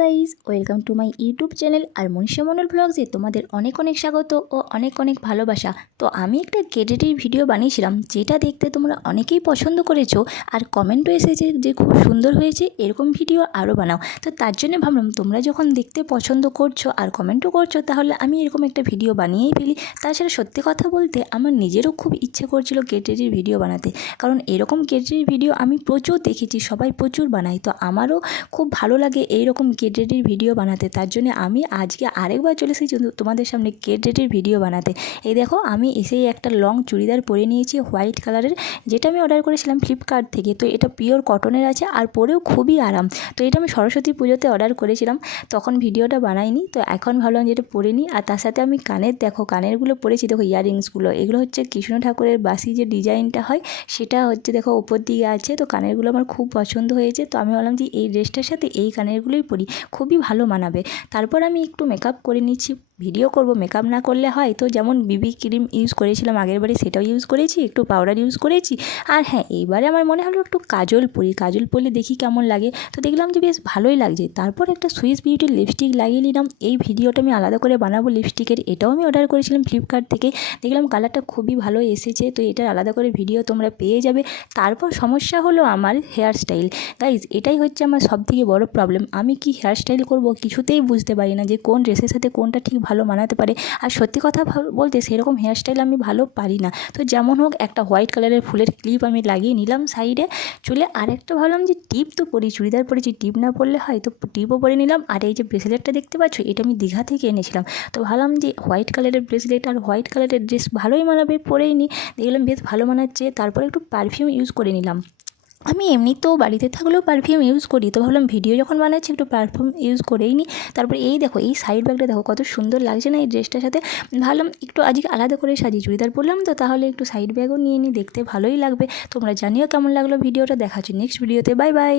Guys, welcome to my YouTube channel আর মনীষা মণ্ডল ব্লগসে তোমাদের অনেক অনেক স্বাগত ও অনেক অনেক ভালোবাসা। তো আমি একটা গেটেটির ভিডিও বানিয়েছিলাম, যেটা দেখতে তোমরা অনেকেই পছন্দ করেছো আর কমেন্টও এসেছে যে খুব সুন্দর হয়েছে, এরকম ভিডিও আরও বানাও। তো তার জন্য ভাবলাম তোমরা যখন দেখতে পছন্দ করছো আর কমেন্টও করছো, তাহলে আমি এরকম একটা ভিডিও বানিয়েই ফেলি। তাছাড়া সত্যি কথা বলতে আমার নিজেরও খুব ইচ্ছে করছিল গেটেটির ভিডিও বানাতে, কারণ এরকম গেটেটির ভিডিও আমি প্রচুর দেখেছি, সবাই প্রচুর বানায়। তো আমারও খুব ভালো লাগে এইরকম গেট রেডির ভিডিও বানাতে। তার জন্য আমি আজকে আরেকবার চলে এসেছি তোমাদের সামনে গেট রেডির ভিডিও বানাতে। এই দেখো, আমি এসেই একটা লং চুড়িদার পরে নিয়েছি হোয়াইট কালারের, যেটা আমি অর্ডার করেছিলাম ফ্লিপকার্ট থেকে। তো এটা পিওর কটনের আছে আর পরেও খুবই আরাম। তো এটা আমি সরস্বতী পুজোতে অর্ডার করেছিলাম, তখন ভিডিওটা বানাইনি। তো এখন ভাবলাম যে এটা পরে নিই। আর তার সাথে আমি কানের, দেখো কানেরগুলো পরেছি, দেখো ইয়াররিংসগুলো, এগুলো হচ্ছে কৃষ্ণ ঠাকুরের বাসি যে ডিজাইনটা হয় সেটা হচ্ছে দেখো ওপর দিকে আছে। তো কানেরগুলো আমার খুব পছন্দ হয়েছে। তো আমি ভাবলাম যে এই ড্রেসটার সাথে এই কানেরগুলোই পরি, খুবই ভালো মানাবে। তারপর আমি একটু মেকআপ করে নিচ্ছি, ভিডিও করব, মেকআপ না করলে হয়। তো যেমন বিবি ক্রিম ইউজ করেছিলাম আগের বারে, সেটাও ইউজ করেছি, একটু পাউডার ইউজ করেছি। আর হ্যাঁ, এইবারে আমার মনে হলো একটু কাজল পরি, কাজল পরলে দেখি কেমন লাগে। তো দেখলাম যে বেশ ভালোই লাগছে। তারপর একটা সুইস বিউটির লিপস্টিক লাগিয়ে নিলাম। এই ভিডিওটা আমি আলাদা করে বানাবো লিপস্টিকের, এটাও আমি অর্ডার করেছিলাম ফ্লিপকার্ট থেকে। দেখলাম কালারটা খুবই ভালো এসেছে, তো এটার আলাদা করে ভিডিও তোমরা পেয়ে যাবে। তারপর সমস্যা হলো আমার হেয়ার স্টাইল। গাইজ, এটাই হচ্ছে আমার সবথেকে বড় প্রবলেম। আমি কি হেয়ার স্টাইল করব কিছুতেই বুঝতে পারি না, যে কোন ড্রেসের সাথে কোনটা ঠিক ভালো মানাতে পারে। আর সত্যি কথা বলতে সেরকম হেয়ার স্টাইল আমি ভালো পারি না। তো যেমন হোক, একটা হোয়াইট কালারের ফুলের ক্লিপ আমি লাগিয়ে নিলাম সাইডে চুলে। আর একটা ভাবলাম যে টিপ তো পরি, চুড়িদার পরেছি, টিপ না পরলে হয়, তো টিপও পরে নিলাম। আর এই যে ব্রেসলেটটা দেখতে পাচ্ছ, এটা আমি দীঘা থেকে এনেছিলাম। তো ভাবলাম যে হোয়াইট কালারের ব্রেসলেট আর হোয়াইট কালারের ড্রেস ভালোই মানাবে, পরেই নিই। দেখলাম বেশ ভালো মানাচ্ছে। তারপর একটু পারফিউম ইউজ করে নিলাম। আমি এমনিতেও বাড়িতে থাকলেও পারফিউম ইউজ করি, তো ভাবলাম ভিডিও যখন বানাচ্ছি একটু পারফিউম ইউজ করেই নিই। তারপরে এই দেখো, এই সাইড ব্যাগটা দেখো কত সুন্দর লাগছে না এই ড্রেসটার সাথে। ভাবলাম একটু আজকে আলাদা করে সাজি, চুড়িদার পরলাম তো, তাহলে একটু সাইড ব্যাগও নিয়ে নিই, দেখতে ভালোই লাগবে। তোমরা জানিও কেমন লাগলো ভিডিওটা। দেখাচ্ছি নেক্সট ভিডিওতে। Bye bye.